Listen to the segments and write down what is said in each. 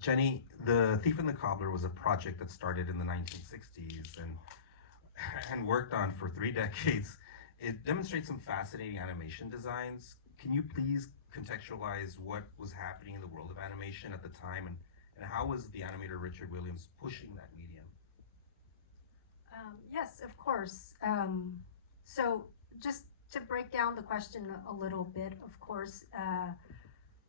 Jenny, The Thief and the Cobbler was a project that started in the 1960s and worked on for 3 decades. It demonstrates some fascinating animation designs. Can you please contextualize what was happening in the world of animation at the time, and how was the animator Richard Williams pushing that medium? Yes, of course. So just to break down the question a little bit, of course,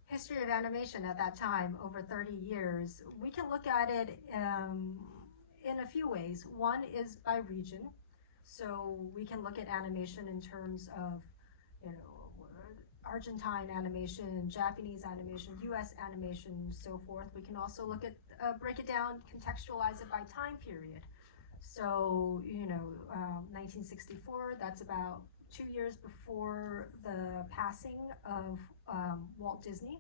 history of animation at that time, over 30 years, we can look at it in a few ways. One is by region. So we can look at animation in terms of, you know, Argentine animation, Japanese animation, US animation, so forth. We can also look at, break it down, contextualize it by time period. So, 1964, that's about 2 years before the passing of Walt Disney.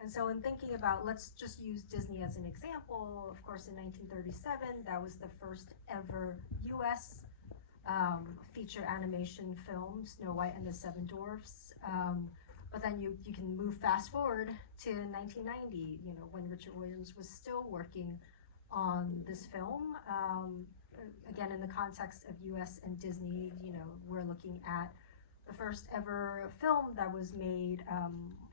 And so in thinking about, let's just use Disney as an example, of course in 1937, that was the first ever US feature animation film, Snow White and the Seven Dwarfs. But then you can move fast forward to 1990, when Richard Williams was still working on this film. Again, in the context of US and Disney, we're looking at the first ever film that was made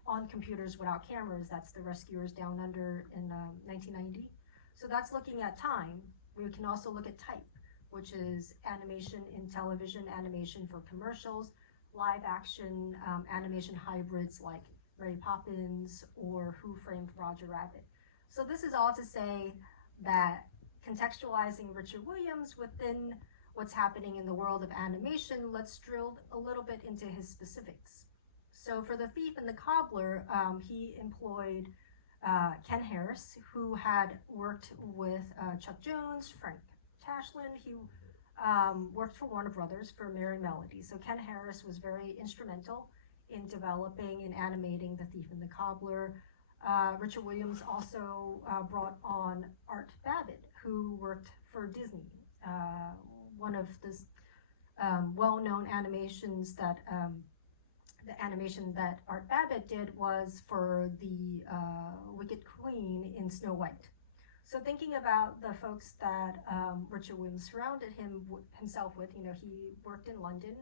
on computers without cameras. That's The Rescuers Down Under in 1990. So that's looking at time. We can also look at type, which is animation in television, animation for commercials, live action animation hybrids like Mary Poppins or Who Framed Roger Rabbit. So this is all to say that contextualizing Richard Williams within what's happening in the world of animation, let's drill a little bit into his specifics. So for The Thief and the Cobbler, he employed Ken Harris, who had worked with Chuck Jones, Frank Tashlin. He worked for Warner Brothers for Merry Melody. So Ken Harris was very instrumental in developing and animating The Thief and the Cobbler. Richard Williams also brought on Art Babbitt, who worked for Disney. One of the well-known animations that the animation that Art Babbitt did was for the Wicked Queen in Snow White. So thinking about the folks that Richard Williams surrounded himself with, he worked in London.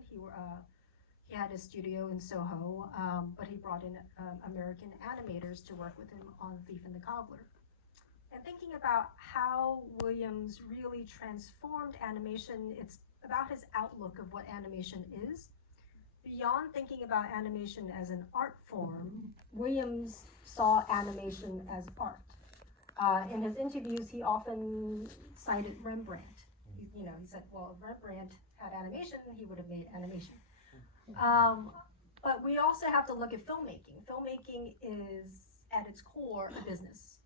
He had a studio in Soho, but he brought in American animators to work with him on Thief and the Cobbler. And thinking about how Williams really transformed animation, it's about his outlook of what animation is. Beyond thinking about animation as an art form, Williams saw animation as art. In his interviews, he often cited Rembrandt. He said, well, if Rembrandt had animation, he would have made animation. But we also have to look at filmmaking. Filmmaking is, at its core, a business.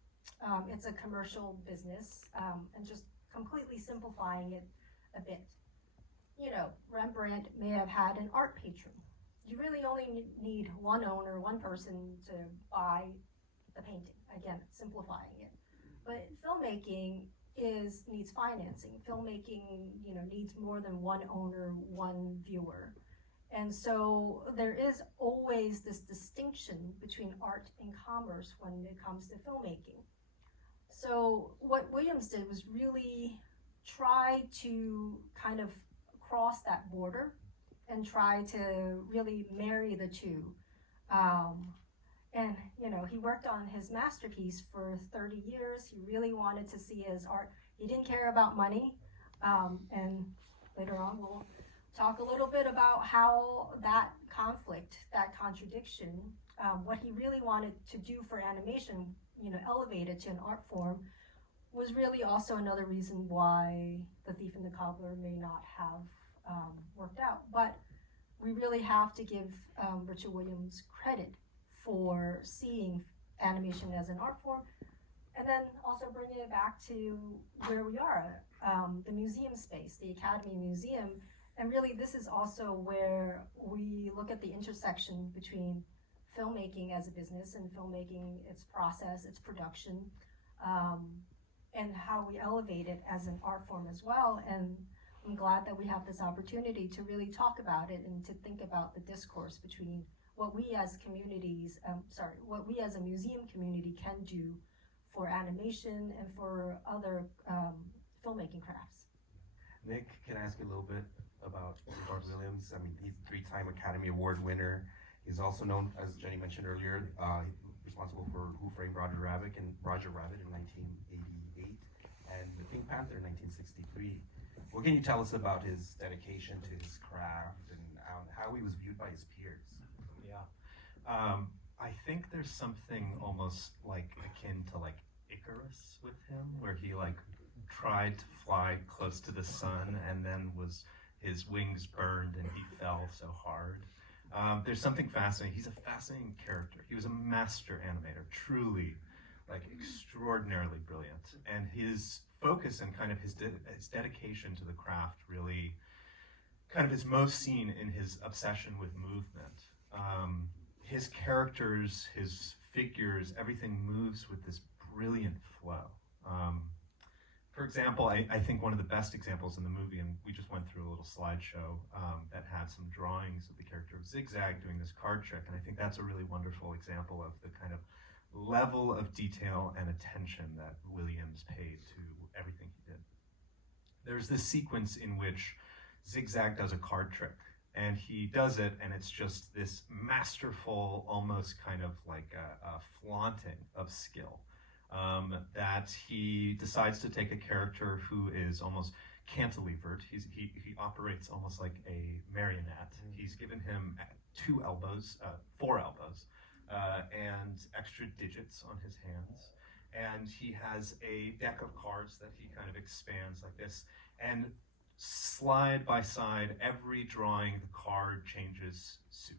It's a commercial business, and just completely simplifying it a bit. Rembrandt may have had an art patron. You really only need one owner, one person to buy the painting. Again, simplifying it. But filmmaking needs financing. Filmmaking, needs more than one owner, one viewer. And so there is always this distinction between art and commerce when it comes to filmmaking. So what Williams did was really try to kind of cross that border and try to really marry the two. And he worked on his masterpiece for 30 years. He really wanted to see his art. He didn't care about money. And later on we'll talk a little bit about how that conflict, that contradiction, what he really wanted to do for animation, elevate it to an art form, was really also another reason why The Thief and the Cobbler may not have worked out. But we really have to give Richard Williams credit for seeing animation as an art form, and then also bringing it back to where we are, the museum space, the Academy Museum. And really this is also where we look at the intersection between filmmaking as a business and filmmaking, its process, its production, and how we elevate it as an art form as well. And I'm glad that we have this opportunity to really talk about it and to think about the discourse between what we as communities, what we as a museum community can do for animation and for other filmmaking crafts. Nick, can I ask you a little bit about Edward Williams? I mean, he's a three-time Academy Award winner. He's also known, as Jenny mentioned earlier, responsible for Who Framed Roger Rabbit in 1988 and The Pink Panther in 1963. What can you tell us about his dedication to his craft and how he was viewed by his peers? Yeah. I think there's something almost like akin to like Icarus with him, where he like tried to fly close to the sun and then his wings burned and he fell so hard. There's something fascinating. He's a fascinating character. He was a master animator, truly, like extraordinarily brilliant. And his focus and kind of his dedication to the craft really kind of is most seen in his obsession with movement. His characters, his figures, everything moves with this brilliant flow. For example, I think one of the best examples in the movie, and we just went through a little slideshow that had some drawings of the character of Zigzag doing this card trick, and I think that's a really wonderful example of the kind of level of detail and attention that Williams paid to everything he did. There's this sequence in which Zigzag does a card trick, and he does it, and it's just this masterful, almost kind of like a flaunting of skill. That he decides to take a character who is almost cantilevered. He operates almost like a marionette. He's given him 4 elbows, and extra digits on his hands. And he has a deck of cards that he kind of expands like this. And slide by side, every drawing, the card changes suit.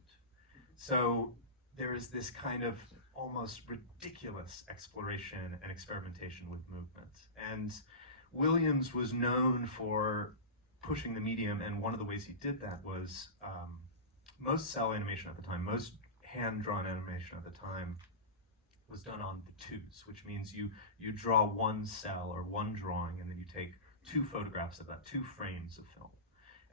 So there is this kind of almost ridiculous exploration and experimentation with movement. And Williams was known for pushing the medium, and one of the ways he did that was most cell animation at the time, most hand-drawn animation at the time was done on the twos, which means you draw one cell or one drawing, and then you take 2 photographs of that, 2 frames of film.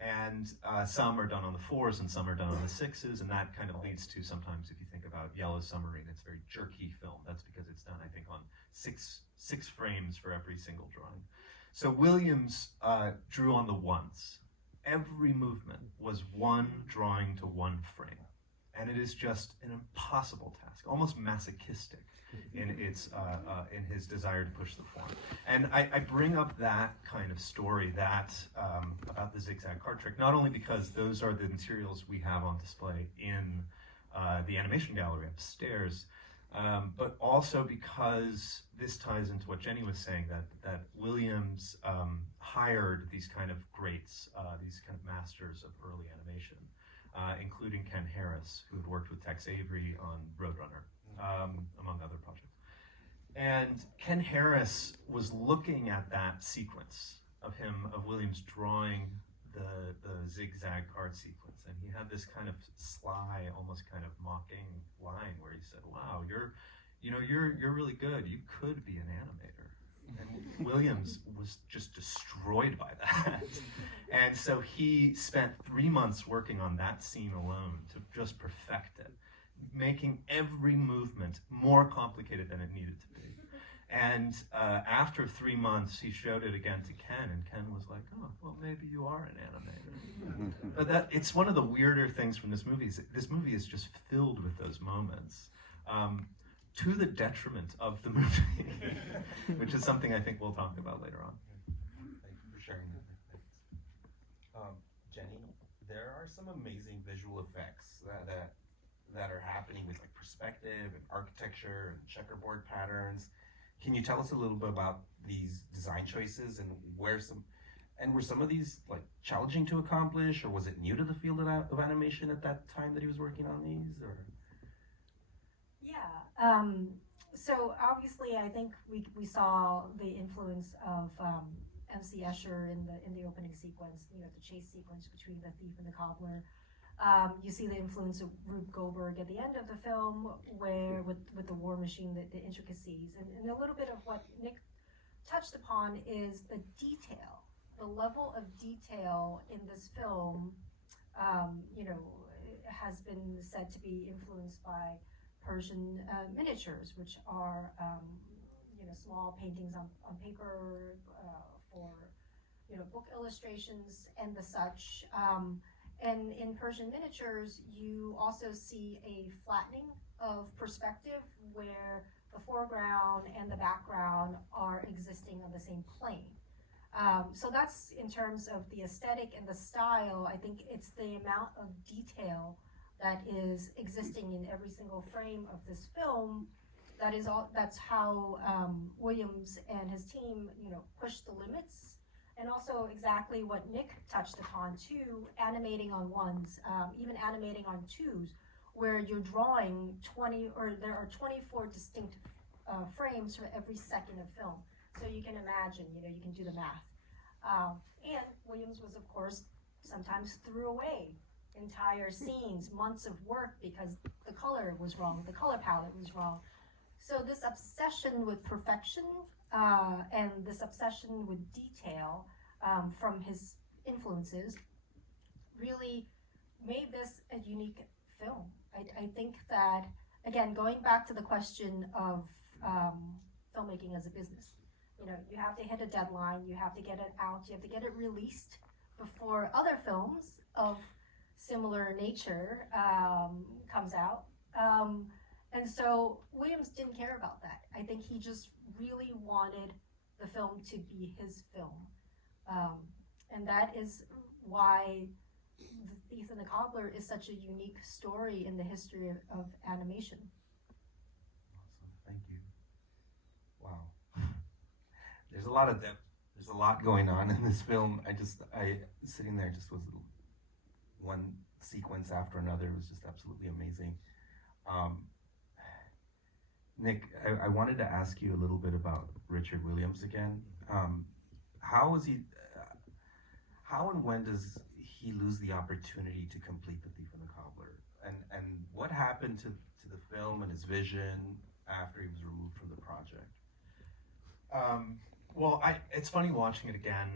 And some are done on the 4s and some are done on the 6s, and that kind of leads to sometimes, if you think about Yellow Submarine, it's very jerky film. That's because it's done, I think, on six frames for every single drawing. So Williams drew on the 1s. Every movement was 1 drawing to 1 frame. And it is just an impossible task, almost masochistic in its in his desire to push the form. And I bring up that kind of story about the Zigzag card trick, not only because those are the materials we have on display in the animation gallery upstairs, but also because this ties into what Jenny was saying, that Williams hired these kind of greats, these kind of masters of early animation, including Ken Harris, who had worked with Tex Avery on Roadrunner, among other projects. And Ken Harris was looking at that sequence of Williams drawing the Zigzag card sequence, and he had this kind of sly, almost kind of mocking line where he said, "Wow, you're really good. You could be an animator." And Williams was just destroyed by that. And so he spent 3 months working on that scene alone to just perfect it, making every movement more complicated than it needed to be. And after 3 months, he showed it again to Ken, and Ken was like, "Oh, well, maybe you are an animator." But it's one of the weirder things from this movie. This movie is just filled with those moments, to the detriment of the movie, which is something I think we'll talk about later on. Thank you for sharing that. Jenny, there are some amazing visual effects that are happening with like perspective and architecture and checkerboard patterns. Can you tell us a little bit about these design choices and were some of these like challenging to accomplish, or was it new to the field of animation at that time that he was working on these? Or Yeah. So obviously, I think we saw the influence of MC Escher in the opening sequence, the chase sequence between the thief and the cobbler. You see the influence of Rube Goldberg at the end of the film, where with the war machine, the intricacies, and a little bit of what Nick touched upon is the detail, the level of detail in this film. Has been said to be influenced by Persian miniatures, which are small paintings on paper for book illustrations and the such. And in Persian miniatures, you also see a flattening of perspective where the foreground and the background are existing on the same plane. So that's in terms of the aesthetic and the style. I think it's the amount of detail that is existing in every single frame of this film. That's how Williams and his team, pushed the limits, and also exactly what Nick touched upon too, animating on ones, even animating on twos, where you're drawing there are 24 distinct frames for every second of film. So you can imagine, you can do the math. And Williams was, of course, sometimes threw away entire scenes, months of work, because the color was wrong, the color palette was wrong. So this obsession with perfection and this obsession with detail from his influences really made this a unique film. I think that, again, going back to the question of filmmaking as a business, you have to hit a deadline, you have to get it out, you have to get it released before other films of similar nature comes out. And so Williams didn't care about that. I think he just really wanted the film to be his film. And that is why The Thief and the Cobbler is such a unique story in the history of animation. Awesome, thank you. Wow. There's a lot of depth. There's a lot going on in this film. I sitting there just was one sequence after another. It was just absolutely amazing. Nick, I wanted to ask you a little bit about Richard Williams again. How and when does he lose the opportunity to complete The Thief and the Cobbler? And what happened to the film and his vision after he was removed from the project? Well, it's funny watching it again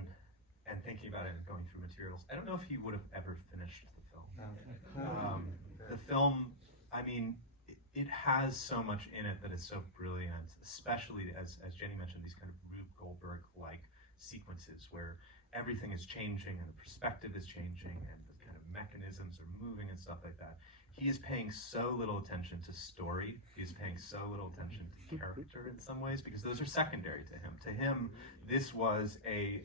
and thinking about it and going through materials. I don't know if he would have ever finished the film. The film, I mean, it has so much in it that is so brilliant, especially as Jenny mentioned, these kind of Rube Goldberg-like sequences where everything is changing and the perspective is changing and the kind of mechanisms are moving and stuff like that. He is paying so little attention to story. He is paying so little attention to character in some ways, because those are secondary to him. To him, this was a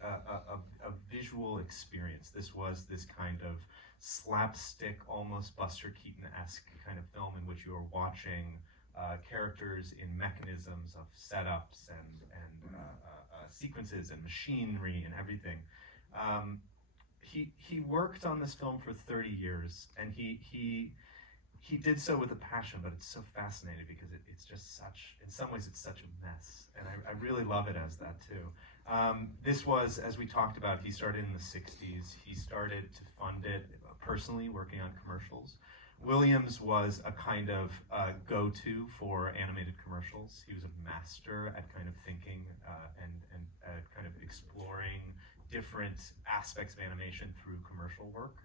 visual experience. This was this kind of slapstick, almost Buster Keaton-esque kind of film in which you are watching characters in mechanisms of setups and sequences and machinery and everything. He worked on this film for 30 years, and he did so with a passion, but it's so fascinating because it's just such, in some ways it's such a mess, and I really love it as that too. This was, as we talked about, he started in the 60s. He started to fund it personally, working on commercials. Williams was a kind of go-to for animated commercials. He was a master at kind of thinking and kind of exploring different aspects of animation through commercial work.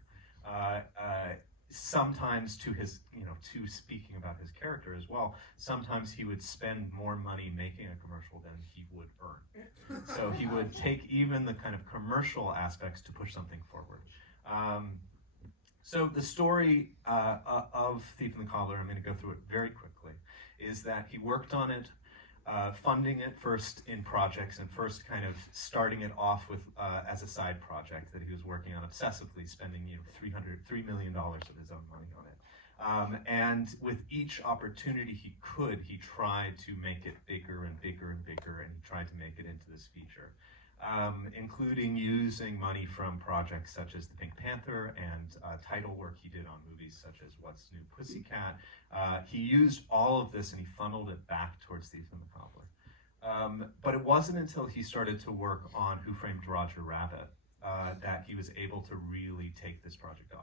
Sometimes to his, to speaking about his character as well, sometimes he would spend more money making a commercial than he would earn. So he would take even the kind of commercial aspects to push something forward. So the story of Thief and the Cobbler, I'm going to go through it very quickly, is that he worked on it, funding it first in projects and first kind of starting it off with as a side project that he was working on obsessively, spending $3 million of his own money on it. And with each opportunity he could, he tried to make it bigger and bigger and bigger, and he tried to make it into this feature. Including using money from projects such as the Pink Panther and title work he did on movies such as What's New Pussycat. He used all of this and he funneled it back towards Thief and the Cobbler. But it wasn't until he started to work on Who Framed Roger Rabbit that he was able to really take this project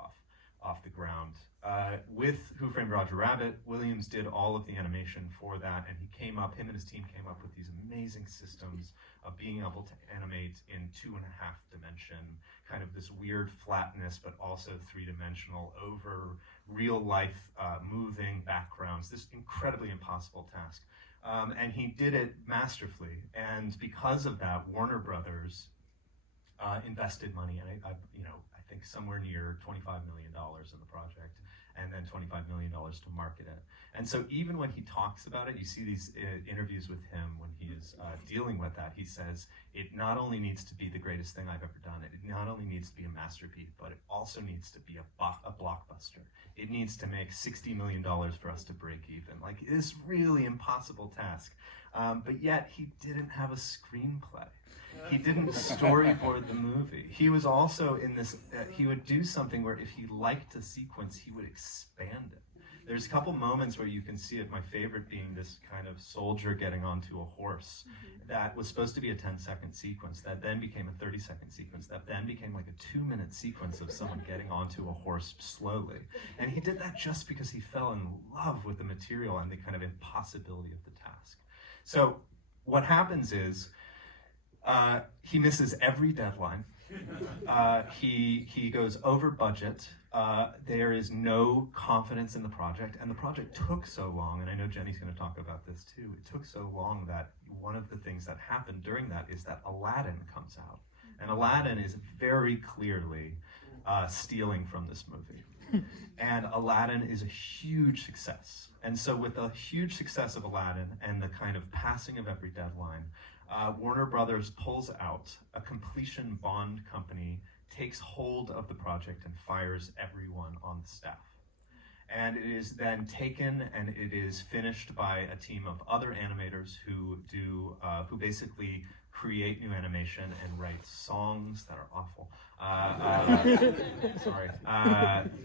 off the ground. With Who Framed Roger Rabbit, Williams did all of the animation for that, and him and his team came up with these amazing systems of being able to animate in 2.5 dimension, kind of this weird flatness, but also 3-dimensional over real life moving backgrounds, this incredibly impossible task. And he did it masterfully. And because of that, Warner Brothers invested money, and I think somewhere near $25 million in the project, and then $25 million to market it. And so even when he talks about it, you see these interviews with him when he is dealing with that, he says, it not only needs to be the greatest thing I've ever done, it not only needs to be a masterpiece, but it also needs to be a blockbuster. It needs to make $60 million for us to break even. Like, it's really impossible task. But yet he didn't have a screenplay. He didn't storyboard the movie. He was also in this, he would do something where if he liked a sequence, he would expand it. There's a couple moments where you can see it, my favorite being this kind of soldier getting onto a horse that was supposed to be a 10-second sequence that then became a 30-second sequence that then became like a 2-minute sequence of someone getting onto a horse slowly. And he did that just because he fell in love with the material and the kind of impossibility of the task. So what happens is, he misses every deadline. He goes over budget. There is no confidence in the project, and the project took so long, and I know Jenny's going to talk about this too, it took so long that one of the things that happened during that is that Aladdin comes out. And Aladdin is very clearly stealing from this movie. And Aladdin is a huge success. And so with the huge success of Aladdin and the kind of passing of every deadline, Warner Brothers pulls out, a completion bond company takes hold of the project and fires everyone on the staff. And it is then taken and it is finished by a team of other animators who basically create new animation and write songs that are awful. Sorry.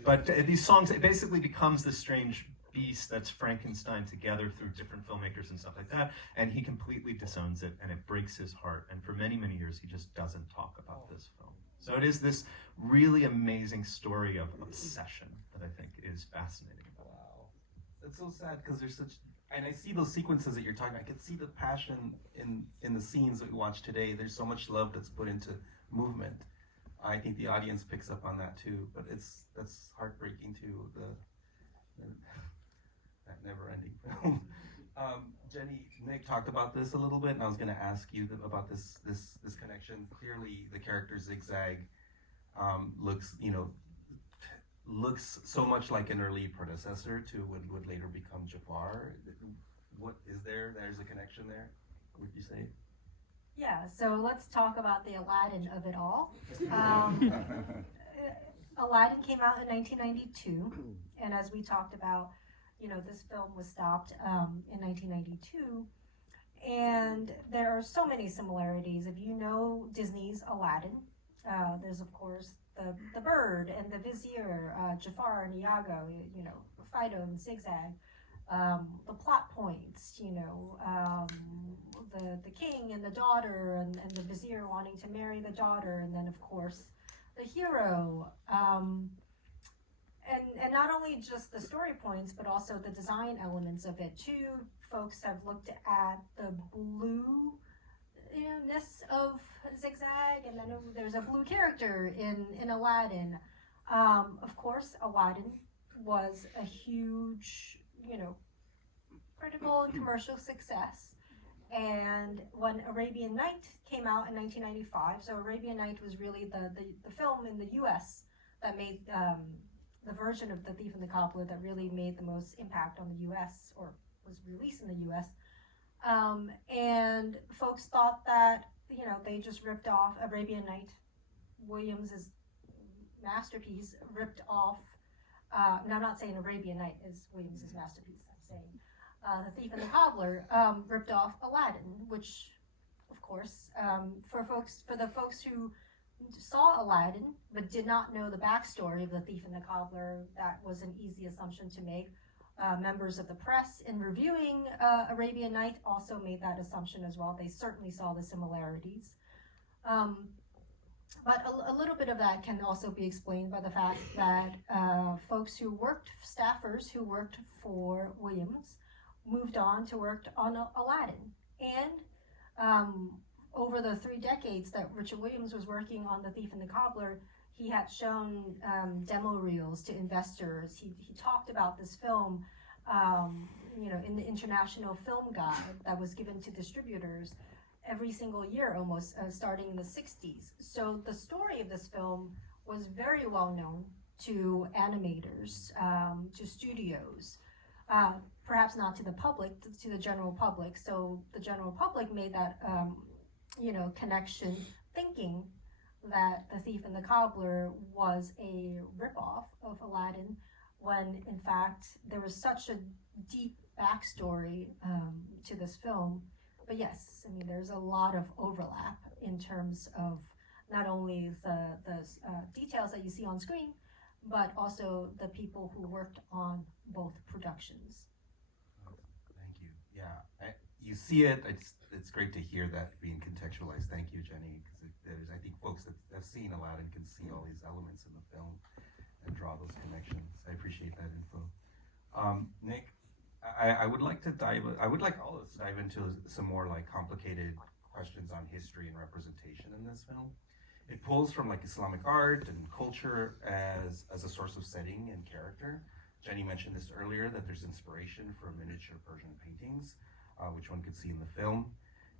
But these songs, it basically becomes this strange beast that's Frankenstein together through different filmmakers and stuff like that, and he completely disowns it, and it breaks his heart, and for many, many years he just doesn't talk about this film. So it is this really amazing story of obsession that I think is fascinating. Wow. That's so sad because there's such, and I see those sequences that you're talking, I can see the passion in the scenes that we watch today. There's so much love that's put into movement. I think the audience picks up on that too, but that's heartbreaking too, that never-ending film. Jenny, Nick talked about this a little bit, and I was going to ask you about this connection. Clearly, the character Zigzag looks so much like an early predecessor to what would later become Jafar. What is there? There's a connection there. Would you say? Yeah. So let's talk about the Aladdin of it all. Aladdin came out in 1992, and as we talked about, this film was stopped in 1992, and there are so many similarities. If you know Disney's Aladdin, there's of course the bird and the vizier, Jafar and Iago, Fido and Zigzag, the plot points, the king and the daughter, and the vizier wanting to marry the daughter, and then of course the hero. And not only just the story points, but also the design elements of it too. Folks have looked at the blue-ness of Zigzag, and then there's a blue character in Aladdin. Of course, Aladdin was a huge, critical and commercial success. And when Arabian Night came out in 1995, so Arabian Night was really the film in the U.S. that made the version of The Thief and the Cobbler that really made the most impact on the U.S. or was released in the U.S. And folks thought that, they just ripped off Arabian Night, Williams' masterpiece, ripped off, and I'm not saying Arabian Night is Williams' masterpiece, I'm saying The Thief and the Cobbler ripped off Aladdin, which, of course, for the folks who saw Aladdin but did not know the backstory of The Thief and the Cobbler, that was an easy assumption to make. Members of the press in reviewing Arabian Night also made that assumption as well. They certainly saw the similarities. But a little bit of that can also be explained by the fact that staffers who worked for Williams moved on to work on Aladdin. And over the 3 decades that Richard Williams was working on The Thief and the Cobbler, he had shown demo reels to investors. He talked about this film in the International Film Guide that was given to distributors every single year almost, starting in the 60s. So the story of this film was very well known to animators, to studios, perhaps not to the public, to the general public. So the general public made that, connection, thinking that The Thief and the Cobbler was a ripoff of Aladdin, when in fact there was such a deep backstory to this film. But yes, I mean, there's a lot of overlap in terms of not only the details that you see on screen, but also the people who worked on both productions. Thank you. Yeah, you see it. It's great to hear that being contextualized. Thank you, Jenny, because I think folks that have seen Aladdin can see all these elements in the film and draw those connections. I appreciate that info. Nick, I would like all of us to dive into some more like complicated questions on history and representation in this film. It pulls from like Islamic art and culture as a source of setting and character. Jenny mentioned this earlier, that there's inspiration from miniature Persian paintings, which one could see in the film.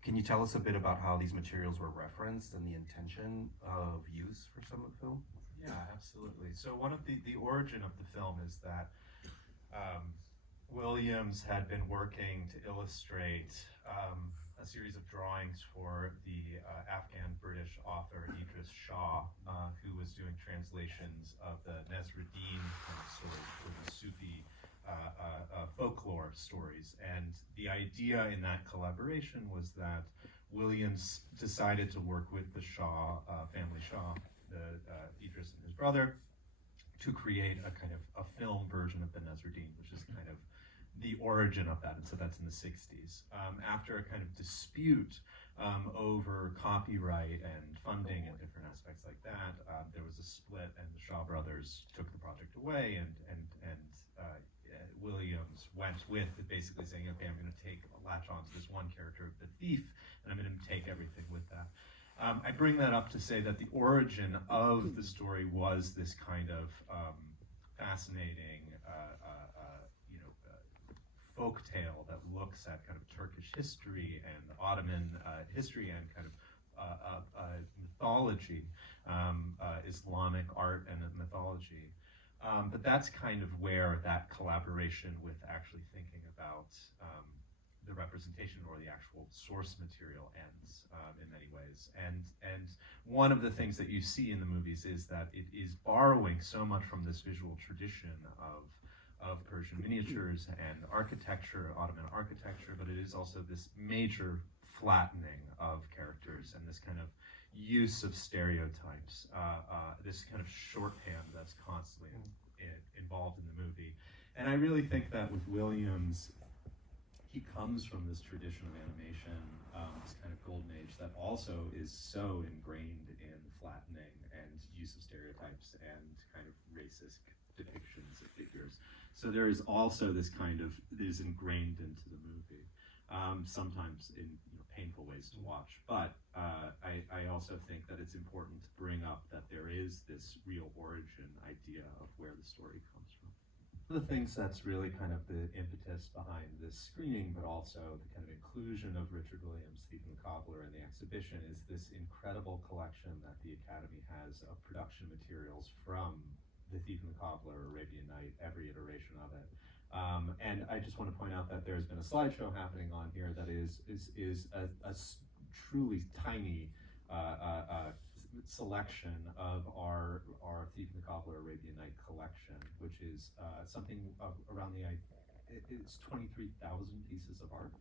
Can you tell us a bit about how these materials were referenced and the intention of use for some of the film? Yeah, absolutely. So one of the origin of the film is that Williams had been working to illustrate a series of drawings for the Afghan-British author Idris Shah, who was doing translations of the Nasruddin kind of stories for the Sufi folklore stories. And the idea in that collaboration was that Williams decided to work with the Shah, family Shah, Idris and his brother, to create a kind of a film version of the Nasruddin, which is kind of the origin of that, and so that's in the 60s. After a kind of dispute over copyright and funding and different aspects like that, there was a split, and the Shaw brothers took the project away, and Williams went with it, basically saying, okay, I'm going to latch on to this one character of the thief, and I'm going to take everything with that. I bring that up to say that the origin of the story was this kind of fascinating folk tale that looks at kind of Turkish history and Ottoman history and kind of mythology, Islamic art and mythology. But that's kind of where that collaboration with actually thinking about the representation or the actual source material ends in many ways. And one of the things that you see in the movies is that it is borrowing so much from this visual tradition of Persian miniatures and architecture, Ottoman architecture, but it is also this major flattening of characters and this kind of use of stereotypes, this kind of shorthand that's constantly involved in the movie. And I really think that with Williams, he comes from this tradition of animation, this kind of golden age that also is so ingrained in flattening and use of stereotypes and kind of racist depictions of figures. So there is also this kind of, it is ingrained into the movie, sometimes in painful ways to watch. But I also think that it's important to bring up that there is this real origin idea of where the story comes from. One of the things that's really kind of the impetus behind this screening, but also the kind of inclusion of Richard Williams' Thief and the Cobbler in the exhibition, is this incredible collection that the Academy has of production materials from The Thief and the Cobbler, Arabian Night, every iteration of it. And I just want to point out that there's been a slideshow happening on here that is a truly tiny selection of our Thief and the Cobbler Arabian Night collection, which is something around it's 23,000 pieces of art.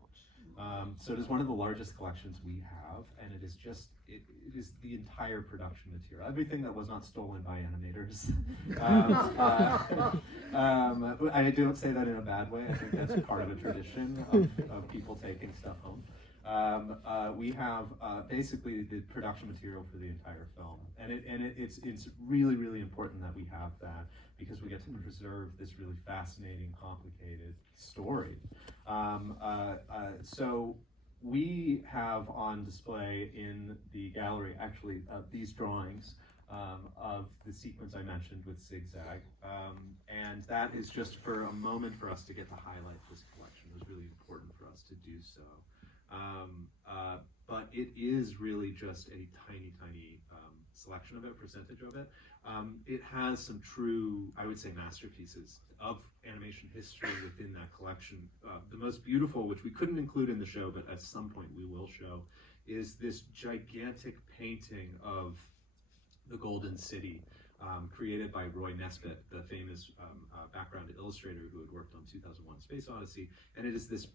So it is one of the largest collections we have, and it is the entire production material, everything that was not stolen by animators. I don't say that in a bad way. I think that's part of a tradition of people taking stuff home. We have basically the production material for the entire film, and it's really, really important that we have that, because we get to preserve this really fascinating, complicated story. So we have on display in the gallery actually these drawings of the sequence I mentioned with Zigzag. And that is just for a moment for us to get to highlight this collection. It was really important for us to do so. But it is really just a tiny, tiny selection of it, percentage of it. It has some true, I would say, masterpieces of animation history within that collection. The most beautiful, which we couldn't include in the show, but at some point we will show, is this gigantic painting of the Golden City, created by Roy Nesbitt, the famous background illustrator who had worked on 2001: Space Odyssey. And it is this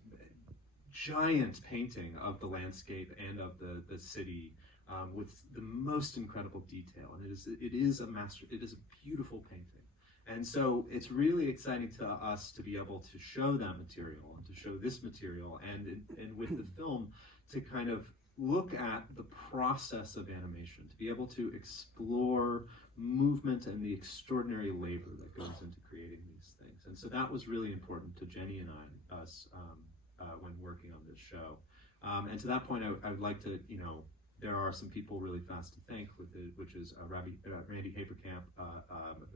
giant painting of the landscape and of the city, with the most incredible detail. And it is a beautiful painting. And so it's really exciting to us to be able to show that material and to show this material, and with the film to kind of look at the process of animation, to be able to explore movement and the extraordinary labor that goes into creating these things. And so that was really important to Jenny and us when working on this show. And to that point, I would like to, there are some people really fast to thank, which is Randy Haberkamp,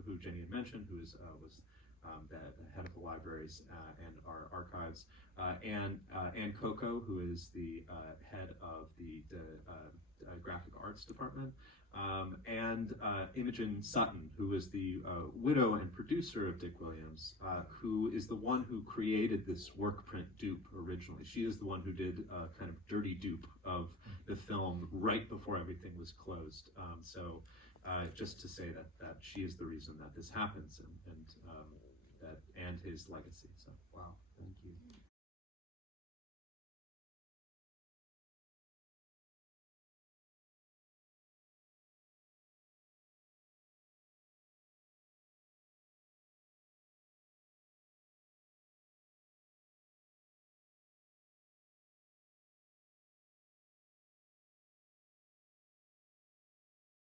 who Jenny had mentioned, who was the head of the libraries and our archives, and Coco, who is the head of the graphic arts department, and Imogen Sutton, who is the widow and producer of Dick Williams, who is the one who created this work print dupe originally. She is the one who did a kind of dirty dupe of the film right before everything was closed. So just to say that she is the reason that this happens, and his legacy. So, wow, thank you.